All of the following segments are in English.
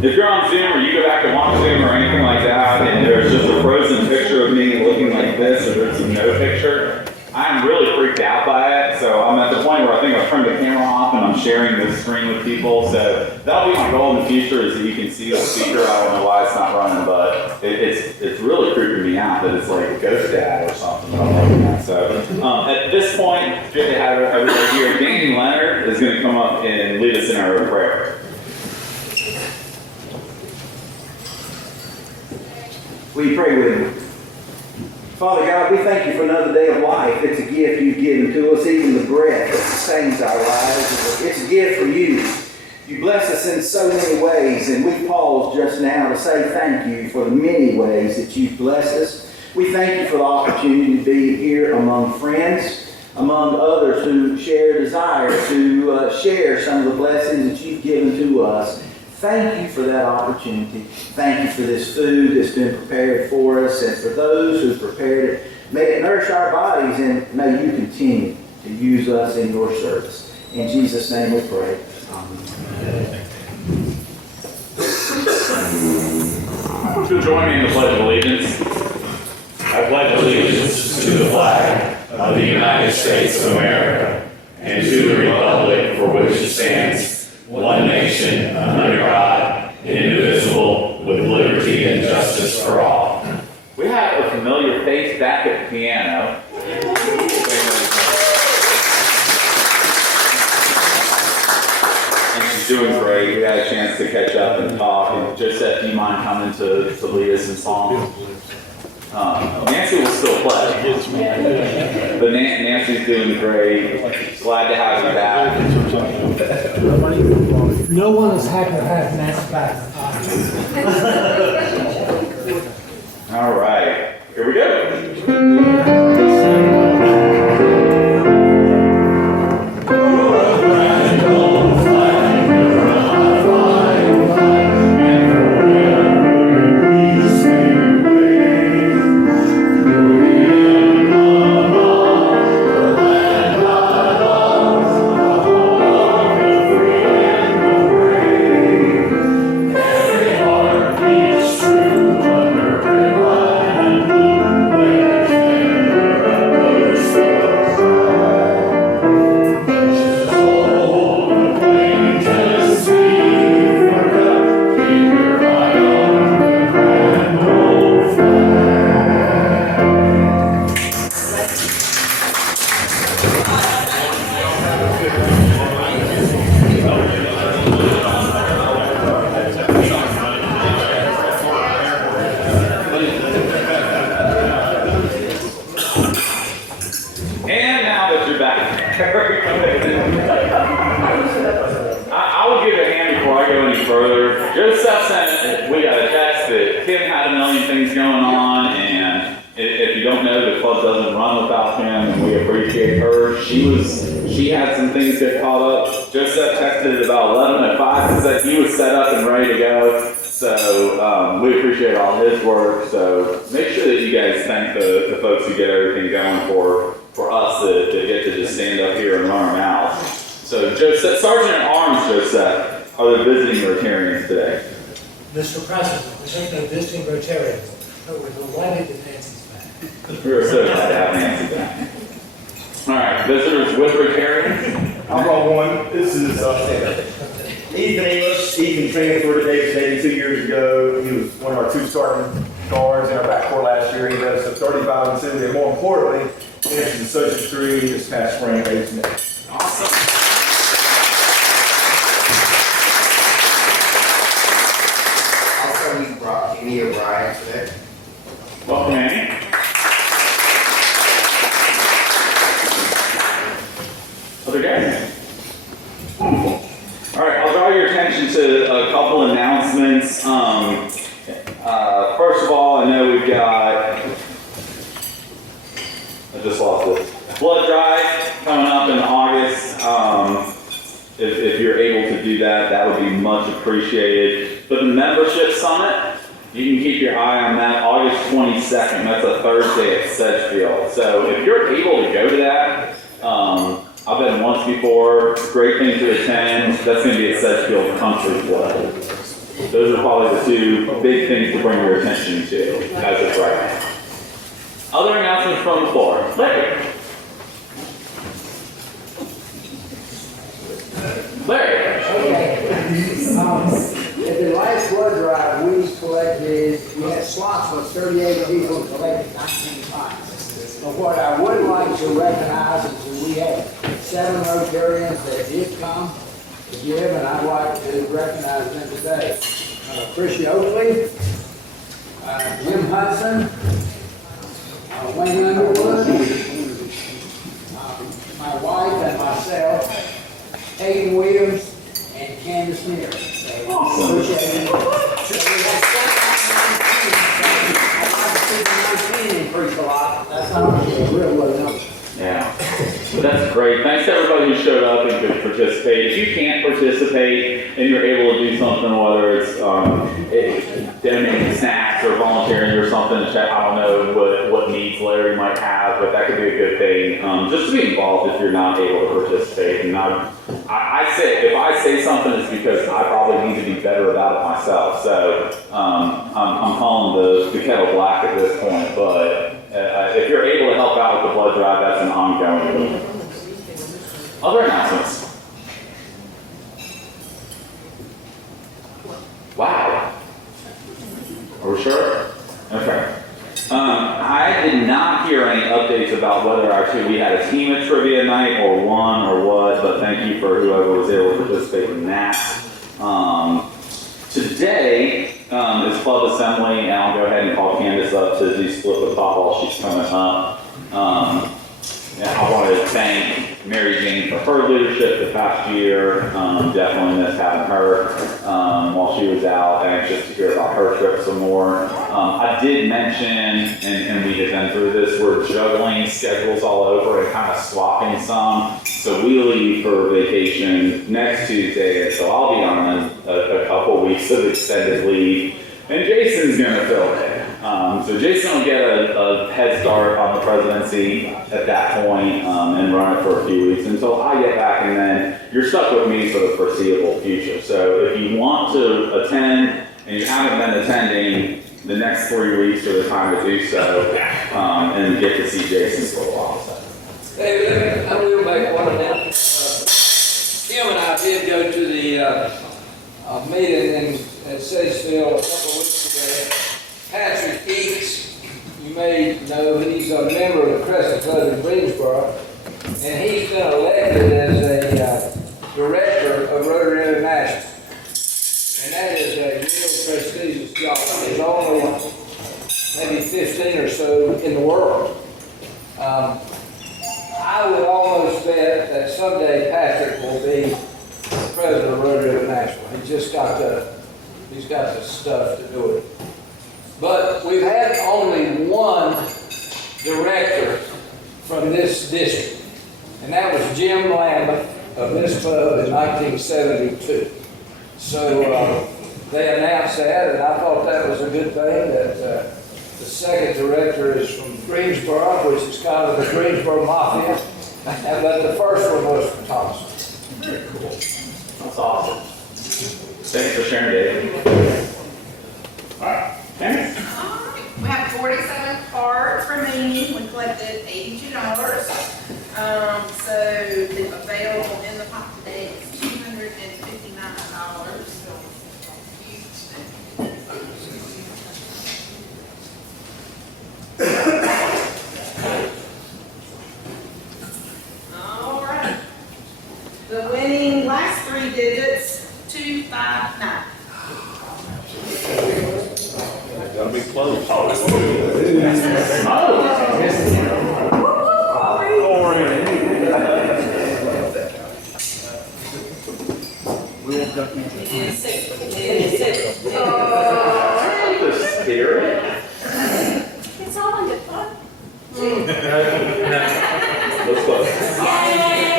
If you're on Zoom or you go back to watch Zoom or anything like that, and there's just a frozen picture of me looking like this, or there's no picture, I'm really freaked out by it. So I'm at the point where I think I've turned the camera off and I'm sharing this screen with people. So that'll be my goal in the future, is that you can see the speaker. I don't know why it's not running, but it's really creeping me out that it's like a ghost dad or something that I'm looking at. So at this point, good to have everybody here. Danny Leonard is going to come up and lead us in our prayer. Will you pray with me? Father God, we thank you for another day of life. It's a gift you've given to us, even the breath that sustains our lives. It's a gift from you. You bless us in so many ways, and we paused just now to say thank you for the many ways that you've blessed us. We thank you for the opportunity to be here among friends, among others who share a desire to share some of the blessings that you've given to us. Thank you for that opportunity. Thank you for this food that's been prepared for us, and for those who prepared it. May it nourish our bodies, and may you continue to use us in your service. In Jesus' name we pray. Amen. You'll join me in the Pledge of Allegiance. I pledge allegiance to the flag of the United States of America and to the republic for which it stands, one nation, under God, indivisible, with liberty and justice for all. We have a familiar face back at the piano. And she's doing great. We had a chance to catch up and talk. And Joseph, do you mind coming to lead us in song? Nancy will still play, but Nancy's doing great. Glad to have you back. No one is happy to have Nancy back. All right, here we go. I will give a hand before I go any further. Joseph sent, we got a text that Kim had a million things going on, and if you don't know, the club doesn't run without Kim, and we appreciate her. She had some things get caught up. Joseph texted at about 11:05 and said he was set up and ready to go. So we appreciate all his work. So make sure that you guys thank the folks who get everything going for us that get to just stand up here and run our mouths. So Joseph, Sergeant at Arms Joseph, are the visiting Rotarians today? Mr. President, we think they're visiting Rotarians, but we're delighted that Nancy's back. We're so glad to have Nancy back. All right, visitors with Rotarians. I brought one. This is Ethan English. Ethan transferred to Davis Navy 2 years ago. He was one of our 2 starting guards in our backcourt last year. He led us to 35 and 70, and more importantly, finished his associate's degree this past spring at Davis Navy. Awesome. Also, we brought Amy O'Brien today. Welcome, Annie. Other guys? All right, I'll draw your attention to a couple announcements. First of all, I know we've got, I just lost it, blood drive coming up in August. If you're able to do that, that would be much appreciated. But the membership summit, you can keep your eye on that, August 22nd. That's a Thursday at Sedgefield. So if you're able to go to that, I've been once before, great thing to attend. That's going to be at Sedgefield Country Club. Those are probably the two big things to bring your attention to as of right now. Other announcements from the floor. Larry. Larry. Okay. At the last blood drive, we had slots for 38 people and collected 19 pints. But what I would like to recognize is that we have 7 Rotarians that did come to give, and I'd like to recognize them today. Chrissy Oakley, Jim Hudson, Wayne Underwood, my wife and myself, Hayden Williams, and Candace Neer. So, appreciate it. I'd like to see the 19 increase a lot. That's not a real low number. Yeah, but that's great. Thanks to everybody who showed up and could participate. If you can't participate and you're able to do something, whether it's donating snacks or volunteering or something, I don't know what needs Larry might have, but that could be a good thing. Just to be involved if you're not able to participate. And I say, if I say something, it's because I probably need to be better about it myself. So I'm calling the kettle black at this point, but if you're able to help out with the blood drive, that's an ongoing thing. Other announcements? Wow. Are we sure? Okay. I did not hear any updates about whether we had a team at trivia night or won or what, but thank you for whoever was able to participate in that. Today is club assembly, and I'll go ahead and call Candace up to do split the pot while she's coming up. I want to thank Mary Jane for her leadership the past year. Definitely missed having her while she was out. Anxious to hear about her trip some more. I did mention, and we had been through this, we're juggling schedules all over and kind of swapping some. So we leave for vacation next Tuesday, and so I'll be on a couple weeks of extended leave, and Jason's going to fill it. So Jason will get a head start on the presidency at that point and run it for a few weeks until I get back, and then you're stuck with me for the foreseeable future. So if you want to attend and you haven't been attending, the next 3 weeks are the time to do so and get to see Jason for a while. So. Hey, I will make one announcement. Kim and I did go to the meeting in Thomasville a couple of weeks ago. Patrick Eakes, you may know, he's a member of the Crescent Club in Greensboro, and he's been elected as a director of Rotary International. And that is a real prestigious job. There's only maybe 15 or so in the world. I would almost bet that someday Patrick will be president of Rotary International. He's got the stuff to do it. But we've had only one director from this district, and that was Jim Lambert of this club in 1972. So they announced that, and I thought that was a good thing, that the second director is from Greensboro, which is kind of the Greensboro Mafia, and but the first one was from Thomasville. Very cool. That's awesome. Thanks for sharing, Dave. All right. Thanks. We have 47 cards remaining. We collected $82. So the available in the pot today is $259. All right. The winning last 3 digits, 259. Gotta be close. It's all in good fun. Let's go.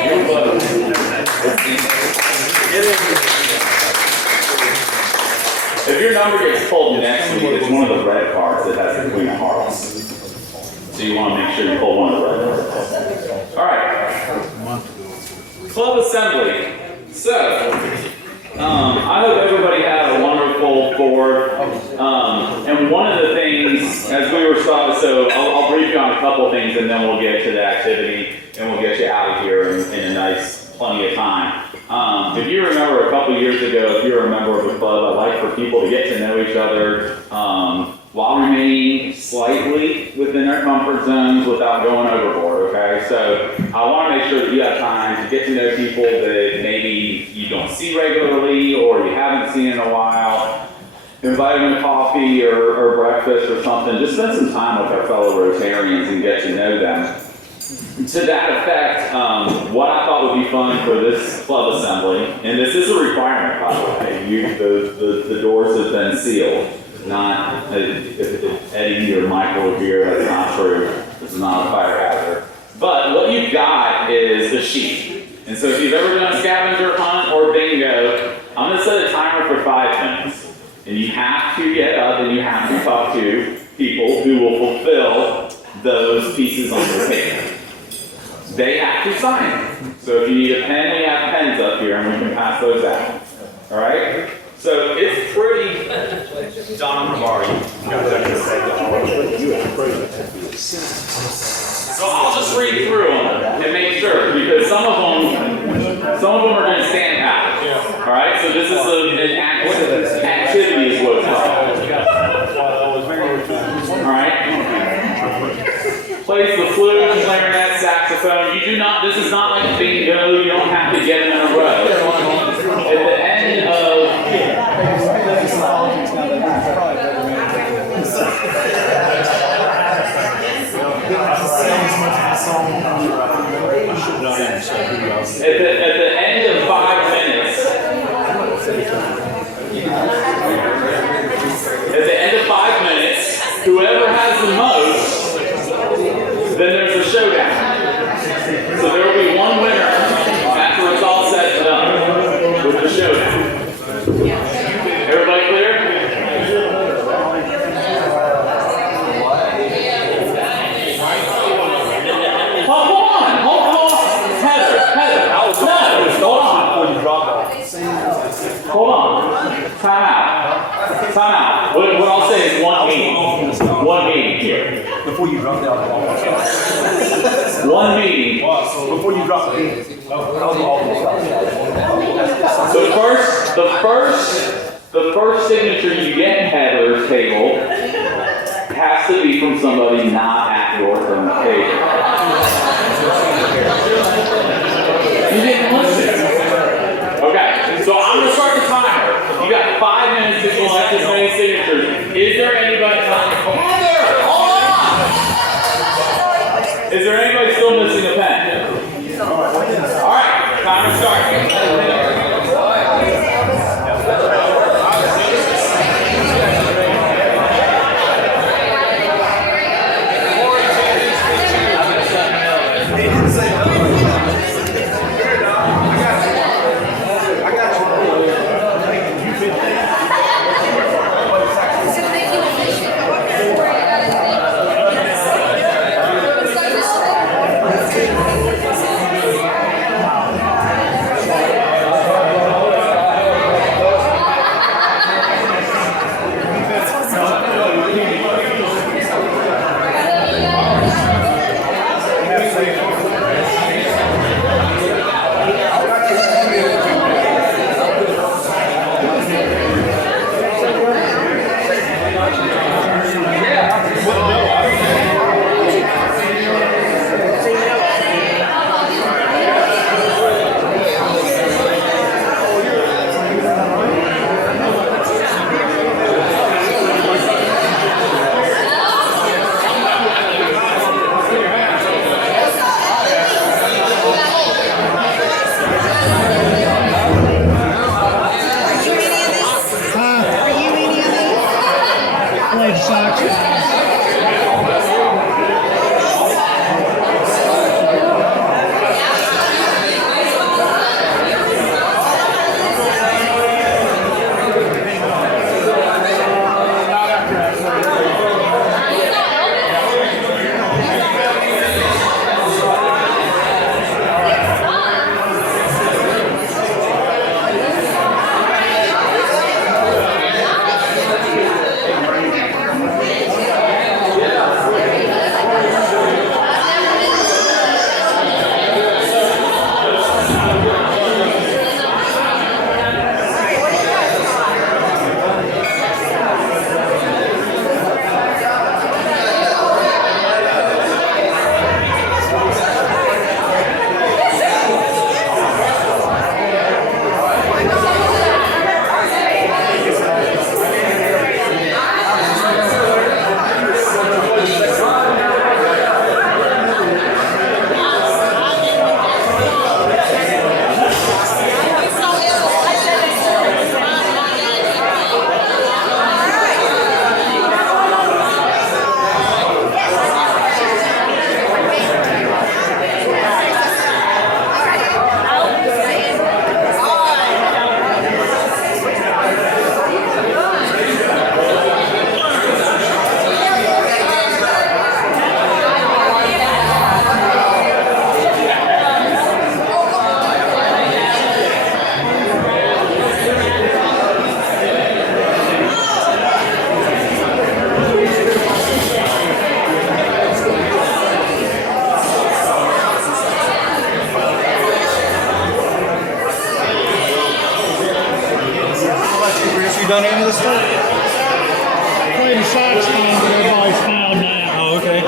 You're close. If your number gets pulled next week, it's one of the red cards that has the Queen of Hearts. So you want to make sure you pull one of the red cards. All right. Club assembly. So, I hope everybody had a wonderful board. And one of the things, as we were starting, so I'll brief you on a couple of things and then we'll get to the activity and we'll get you out of here in a nice, plenty of time. If you remember a couple years ago, if you're a member of the club, I'd like for people to get to know each other while remaining slightly within their comfort zones without going overboard, okay? So I want to make sure that you have time to get to know people that maybe you don't see regularly or you haven't seen in a while. Invite them to coffee or breakfast or something. Just spend some time with our fellow Rotarians and get to know them. To that effect, what I thought would be fun for this club assembly, and this is a requirement, by the way, the doors have been sealed. Not, if Eddie or Michael are here, that's not true. This is not a fire hazard. But what you've got is a sheet. And so if you've ever done a scavenger hunt or bingo, I'm gonna set a timer for 5 minutes. And you have to get up and you have to talk to people who will fulfill those pieces on your paper. They have to sign it. So if you need a pen, we have pens up here and we can pass those out. All right? So it's pretty. Don, I'm gonna borrow you. So I'll just read through them and make sure, because some of them are going to stand out. All right. So this is an activity, is what it's called. All right. Plays the flute, clarinet, saxophone. You do not. This is not like bingo. You don't have to get them in a row. At the end of At the end of 5 minutes, whoever has the most, then there's a showdown. So there will be one winner after it's all said and done with the showdown. Everybody clear? Hold on. Time out. What I'll say is one meeting. One meeting here. Before you drop the alcohol. One meeting. Before you drop the beat. So the first signature you get in Heather's table has to be from somebody not at your turn table. You didn't listen. Okay, so I'm gonna start the timer. You got 5 minutes to collect as many signatures. Is there anybody? Heather, hold on! Is there anybody still missing a pen? All right, timer starts. done any of the stuff? Played the saxophone, but everybody's found now. Oh, okay.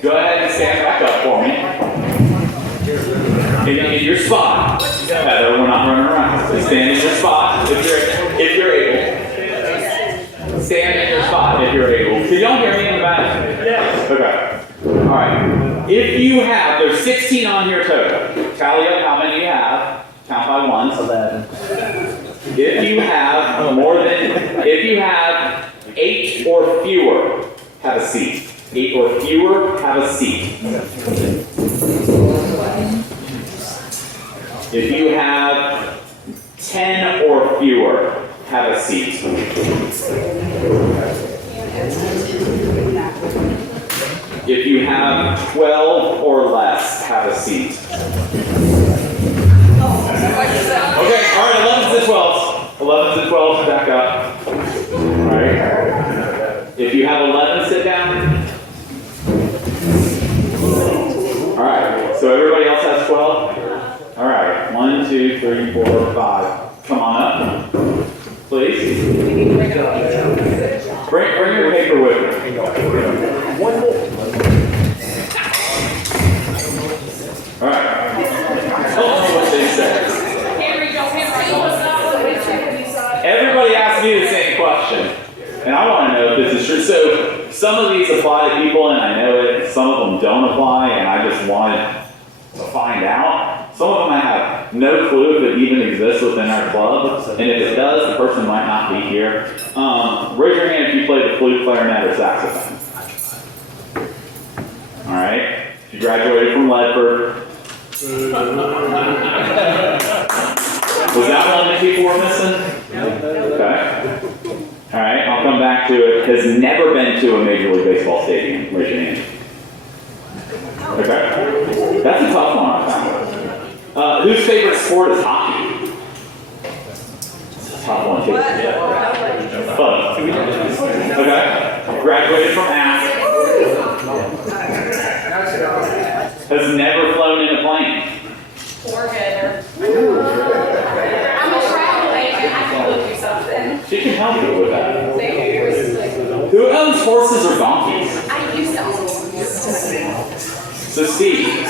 Go ahead and stand back up for me. In your spot. Heather, we're not running around. Just stand in your spot if you're able. Stand in your spot if you're able. Can y'all hear me in the back? Yes. Okay. Alright. If you have, there's 16 on here total. Tally up how many you have. Count by ones. 11. If you have more than, if you have 8 or fewer, have a seat. 8 or fewer, have a seat. If you have 10 or fewer, have a seat. If you have 12 or less, have a seat. Okay, all right, 11s and 12s. 11s and 12s, back up. All right. If you have 11, sit down. All right, so everybody else has 12? All right, 1, 2, 3, 4, 5. Come on up, please. Bring your paper with you. One more. All right. Tell me what they said. Everybody asked me the same question, and I want to know if this is true. So some of these apply to people, and I know it. Some of them don't apply, and I just wanted to find out. Some of them I have no clue if it even exists within our club, and if it does, the person might not be here. Raise your hand if you play the flute, clarinet, or saxophone. All right. You graduated from Ledford. Was that one that people were missing? Okay. All right, I'll come back to it. Has never been to a Major League Baseball stadium. Raise your hand. Okay. That's a tough one, I found. Whose favorite sport is hockey? It's a tough one, too. Fun. Okay. Graduated from Ask. Has never flown in a plane. Poor Heather. I'm a travel agent, I can book you something. She can help you with that. Thank you. Who owns horses or donkeys? I used to own one. So Steve,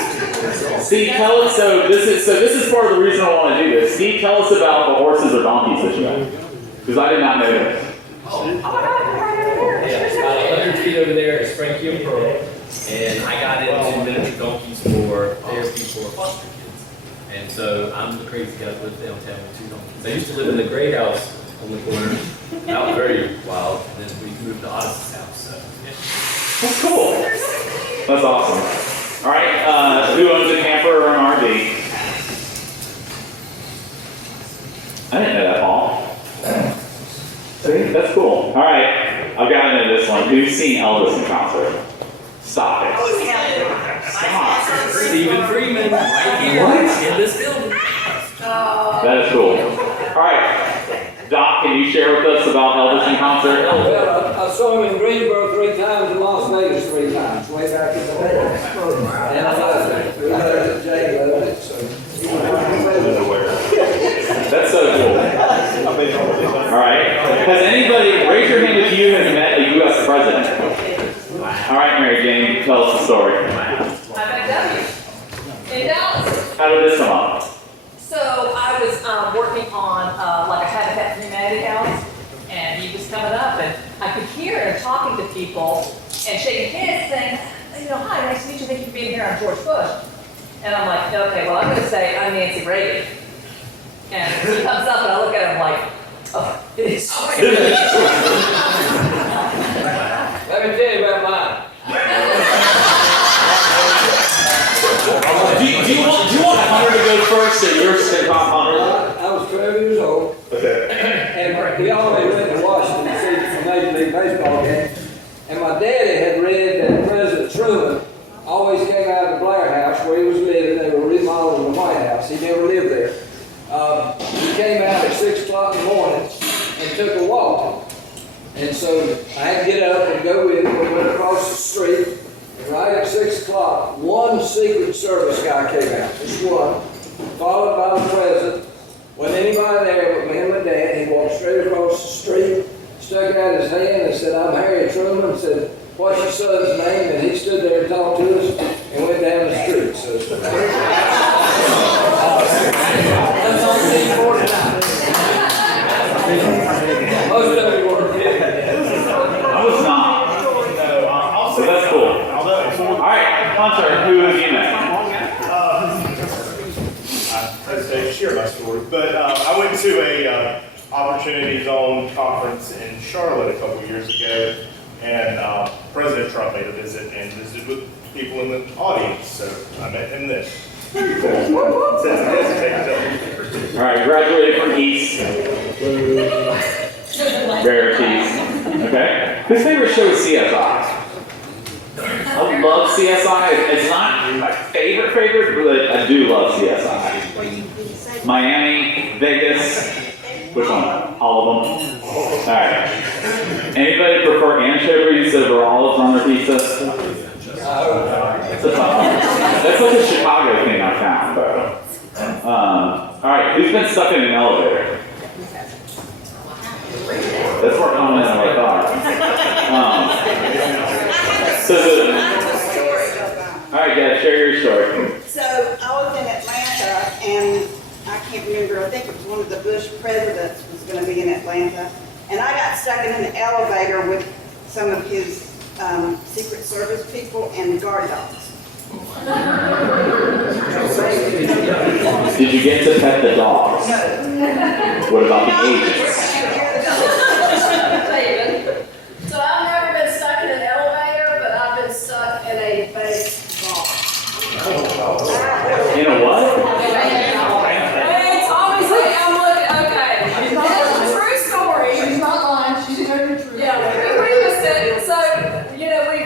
tell us. So this is part of the reason I want to do this. Steve, tell us about the horses or donkeys that you have, because I did not know this. Oh my God, right over there. Yeah, about 100 feet over there is Frankie and Pearl, and I got into miniature donkeys for therapy for foster kids. And so I'm the crazy guy that lives downtown with 2 donkeys. I used to live in the gray house on the corner. That was very wild. And then we moved to Odyssey's house. So yeah. That's cool. That's awesome. All right, who owns a camper or an RV? I didn't know that, Paul. See, that's cool. All right, I've got to know this one. Who's seen Elvis in concert? Stop it. Stop. Stephen Freeman, right here in this building. That is cool. All right, Doc, can you share with us about Elvis in concert? Well, I saw him in Greensboro 3 times and Las Vegas 3 times, way back in the day. And I loved it. We loved it, Jay loved it, so. That's so cool. All right. Has anybody, raise your hand if you have met a U.S. president. All right, Mary Jane, tell us the story. I'm at W. In Dallas. How did this come up? So I was working on like a Habitat for Humanity house, and he was coming up, and I could hear him talking to people and shaking hands, saying, you know, hi, nice to meet you. Thank you for being here. I'm George Bush. And I'm like, okay, well, I'm going to say I'm Nancy Reagan. And he comes up, and I look at him like, oh, it is. Let me tell you about mine. Do you want Hunter to go first and you're top Hunter? I was 12 years old, Okay. and we always went to Washington to see some Major League Baseball games. And my daddy had read that President Truman always came out of the Blair House where he was living. They were remodeling the White House. He never lived there. He came out at 6 o'clock in the morning and took a walk. And so I had to get up and go with him. We went across the street. And right at 6 o'clock, one Secret Service guy came out, just one, followed by the president. Wasn't anybody there but me and my dad. He walked straight across the street, stuck out his hand and said, I'm Harry Truman, and said, what's your son's name? And he stood there and talked to us and went down the street. So that's on scene 49. Most of you were. I was not. So that's cool. All right, Hunter, who have you met? I share my story, but I went to a Opportunity Zone conference in Charlotte a couple years ago, and President Trump made a visit and visited with people in the audience, so I met him then. All right, graduated from East. Rarities. Okay. Whose favorite show is CSI? I love CSI. It's not my favorite, but I do love CSI. Miami, Vegas. Which one? All of them? All right. Anybody prefer anchovies over olives on their pizza? It's a tough one. That's like a Chicago thing I found, though. All right, who's been stuck in an elevator? That's more common than I thought. All right, guys, share your story. So I was in Atlanta, and I can't remember, I think it was one of the Bush presidents was going to be in Atlanta, and I got stuck in an elevator with some of his Secret Service people and guard dogs. Did you get to pet the dogs? What about the agents? So I've never been stuck in an elevator, but I've been stuck in a bank vault. In a what? Hey, Tommy said, I'm looking, okay. That's a true story. She's not lying, she's telling the truth. Yeah, we used to, so,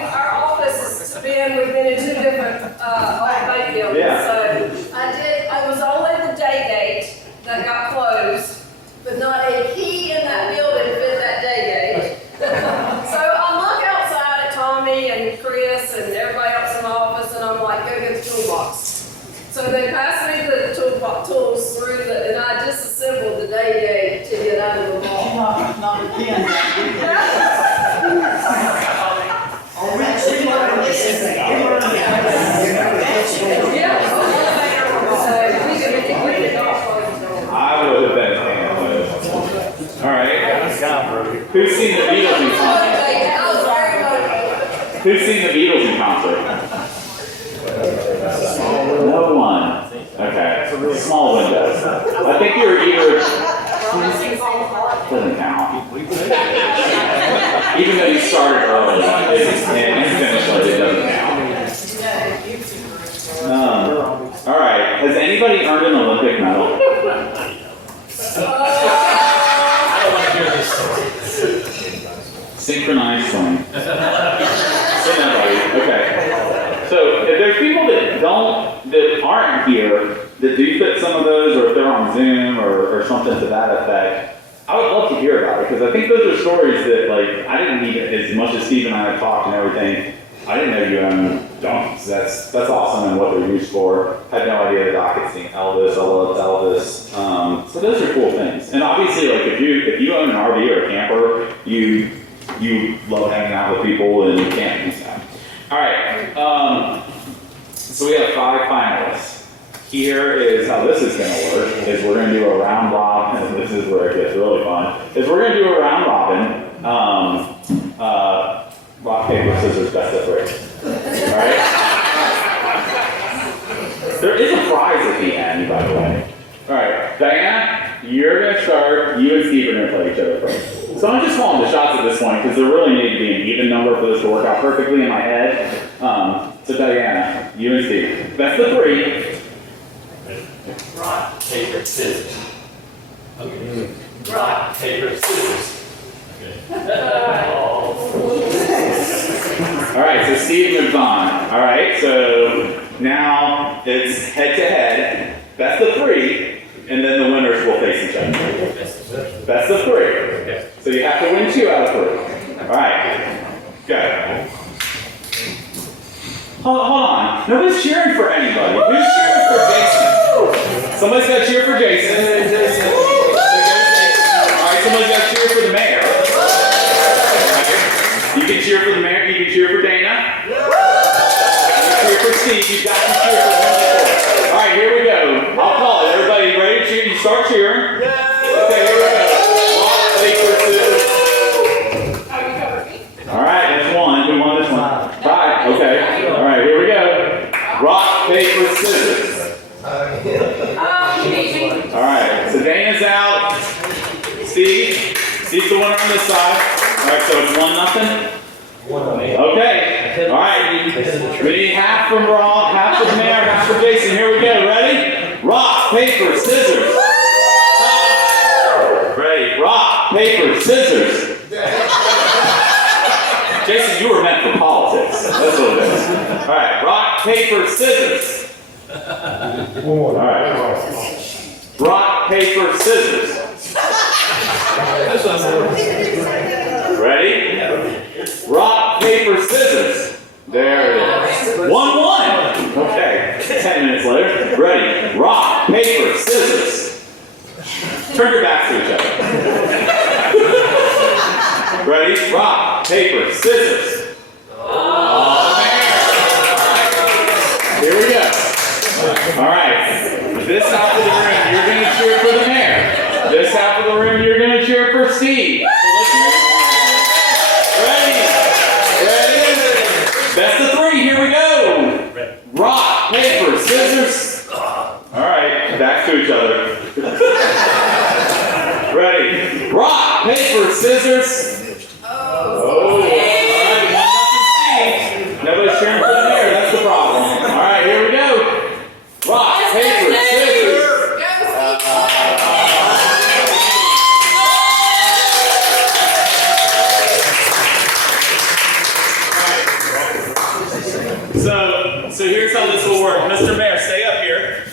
our office has we've been in two different, bank buildings. Yeah. So I was only the day gate that got closed, but not a key in that building fit that day gate. So I look outside at Tommy and Chris and everybody else in the office, and I'm like, go get the toolbox. So they passed me the tools through and I disassembled the day gate to get out of the vault. Not again. I would have been all right. Who's seen the Beatles in concert? Who's seen the Beatles in concert? No one. Okay. Small windows. I think you're either doesn't count. Even though you started early and finished late, it doesn't count. All right. Has anybody earned an Olympic medal? Synchronized swimming. Okay. So if there's people that aren't here that do fit some of those, or if they're on Zoom or something to that effect, I would love to hear about it, because I think those are stories that, like, I didn't need as much as Steve and I have talked and everything. I didn't know you own donkeys. That's awesome and what they're used for. Had no idea that I could sing Elvis. I loved Elvis. So those are cool things. And obviously, like, if you own an RV or a camper, you love hanging out with people and you can't use that. All right. So we have 5 finalists. Here is how this is going to work. Is we're going to do a round robin. And this is where it gets really fun. Is we're going to do a round robin. Rock, paper, scissors, best of 3. All right. There is a prize at the end, by the way. All right, Diana, you're going to start. You and Steve are going to play each other first. So I'm just calling the shots at this point because there really need to be an even number for this to work out perfectly in my head. So Diana, you and Steve, best of 3. Rock, paper, scissors. Okay. Rock, paper, scissors. Okay. All right, so Steve moves on. All right, so now it's head to head, best of 3, and then the winners will face each other. Best of 3. Okay. So you have to win 2 out of 3. All right, go. Hold on, nobody's cheering for anybody. Who's cheering for Jason? Somebody's got to cheer for Jason. All right, somebody's got to cheer for the mayor. You can cheer for the mayor, you can cheer for Dana. You can cheer for Steve, you've got to cheer for one. All right, here we go. I'll call it. Everybody ready to cheer? You start cheering. Okay, here we go. Rock, paper, scissors. All right, that's 1. Who won this one? 5. Okay. All right, here we go. Rock, paper, scissors. All right, so Dana's out. Steve's the winner on this side. All right, so it's 1-0. Okay. All right. We need half from Rob, half from Mayor, half from Jason. Here we go. Ready? Rock, paper, scissors. Ready? Rock, paper, scissors. Jason, you were meant for politics. That's what it is. All right. Rock, paper, scissors. All right. Rock, paper, scissors. Ready? Rock, paper, scissors. There it is. 1-1. Okay. 10 minutes later. Ready? Rock, paper, scissors. Turn your backs to each other. Ready? Rock, paper, scissors. Oh, man. Here we go. All right. This half of the room, you're going to cheer for the mayor. This half of the room, you're going to cheer for Steve. So let's hear it. Ready? Ready? Best of 3. Here we go. Rock, paper, scissors. Ready? Rock, paper, scissors. Oh. All right, nothing. Nobody's sharing for the mayor. That's the problem. All right, here we go. Rock, paper, scissors. So here's how this will work. Mr. Mayor, stay up here.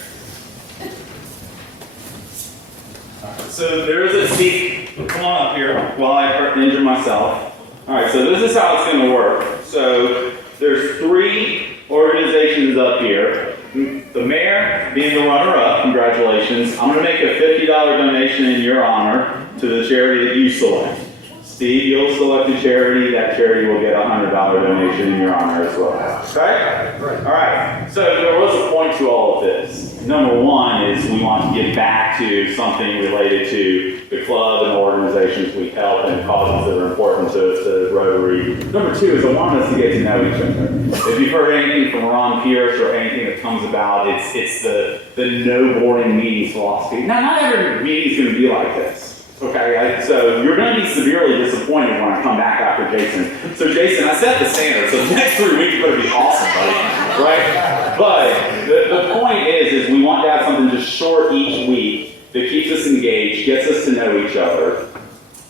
So there is a seat. Come on up here while I injure myself. All right, so this is how it's going to work. So there's 3 organizations up here. The mayor being the runner-up, congratulations. I'm going to make a $50 donation in your honor to the charity that you select. Steve, you'll select a charity. That charity will get a $100 donation in your honor as well. Okay? All right. So there was a point to all of this. Number 1 is we want to get back to something related to the club and organizations we help and causes that are important to Rotary. Number 2 is I want us to get to know each other. If you've heard anything from Ron Pierce or anything that comes about, it's the no boring meetings philosophy. Now, not every meeting is going to be like this. Okay, so you're going to be severely disappointed when I come back after Jason. So Jason, I set the standard, so the next 3 weeks better be awesome, buddy, right? But the point is we want to have something just short each week that keeps us engaged, gets us to know each other.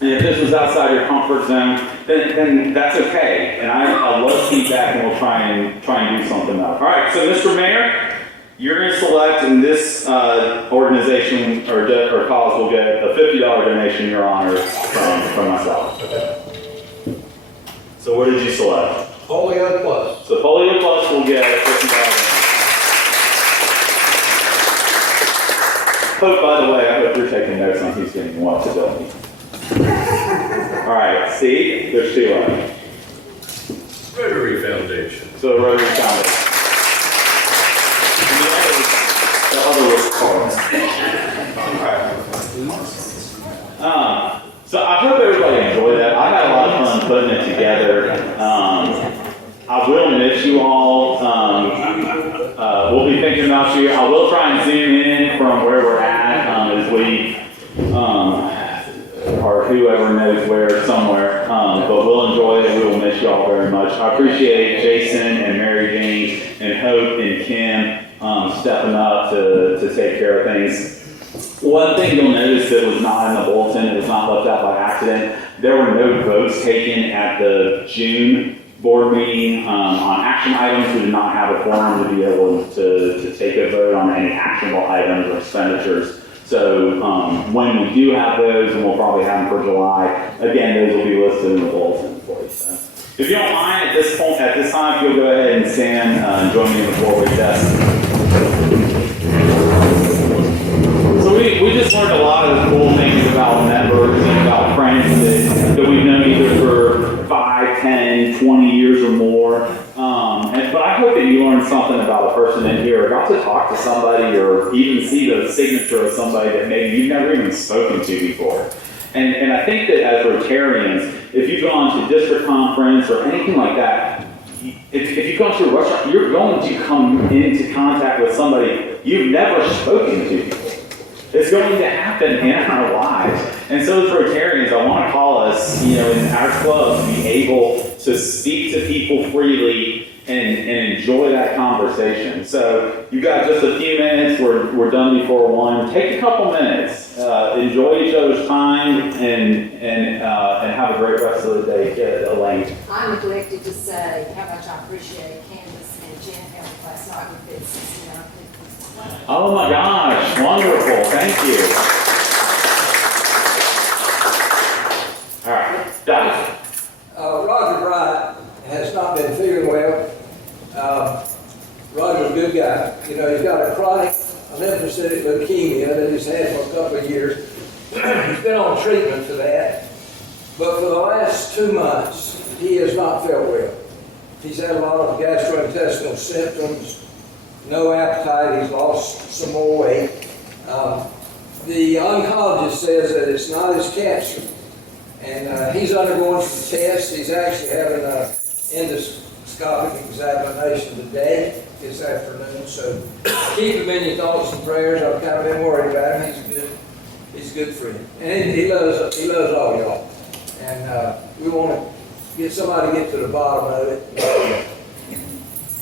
And if this was outside your comfort zone, then that's okay. And I love feedback, and we'll try and do something else. All right, so Mr. Mayor, you're going to select, and this organization or cause will get a $50 donation in your honor from myself. So what did you select? Polio Plus. So Polio Plus will get $50. Hope, by the way, I hope you're taking notes on who's getting what to build. All right, see, there's 2 left. Rotary Foundation. So Rotary Foundation. The other was cards. So I hope everybody enjoyed that. I had a lot of fun putting it together. I will miss you all. We'll be thinking about you. I will try and zoom in from where we're at as we, or whoever knows where, somewhere. But we'll enjoy it. We will miss you all very much. I appreciate Jason and Mary Jane and Hope and Kim stepping up to take care of things. One thing you'll notice that was not in the bulletin, it was not left out by accident, there were no votes taken at the June board meeting on action items. We did not have a quorum to be able to take a vote on any actionable items or expenditures. So when we do have those, and we'll probably have them for July, again, those will be listed in the bulletin for you. So if you don't mind, at this time, if you'll go ahead and stand and join me in the floor recess. So we just learned a lot of cool things about members and about friends that we've known either for 5, 10, 20 years or more. But I hope that you learned something about a person in here, or got to talk to somebody, or even see the signature of somebody that maybe you've never even spoken to before. And I think that as Rotarians, if you've gone to district conference or anything like that, if you go to a restaurant, you're going to come into contact with somebody you've never spoken to before. It's going to happen in our lives. And so as Rotarians, I want to call us, in our club, to be able to speak to people freely and enjoy that conversation. So you've got just a few minutes. We're done before 1. Take a couple minutes. Enjoy each other's time and have a great rest of the day. Elaine. I'm neglected to say how much I appreciate Candace and Jen helped last night with this. Oh my gosh, wonderful, thank you. All right, Doug. Roger Bryant has not been feeling well. Roger's a good guy. He's got a chronic lymphocytic leukemia that he's had for a couple of years. He's been on treatment for that. But for the last 2 months, he has not felt well. He's had a lot of gastrointestinal symptoms. No appetite, he's lost some more weight. The oncologist says that it's not his cancer. And he's undergoing some tests. He's actually having an endoscopic examination today, this afternoon. So keep him in your thoughts and prayers. I've kind of been worried about him. He's a He's a good friend, and he loves all y'all. And we want to get somebody to get to the bottom of it.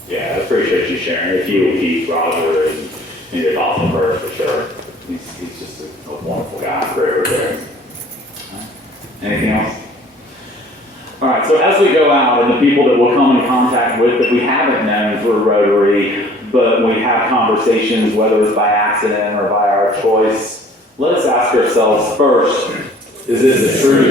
Yeah, I appreciate you sharing. If you would keep Roger and your thoughts on her for sure. He's just a wonderful guy for everything. Anything else? All right, so as we go out and the people that we'll come in contact with that we haven't known through Rotary, but we have conversations, whether it's by accident or by our choice, let us ask ourselves first, is this a true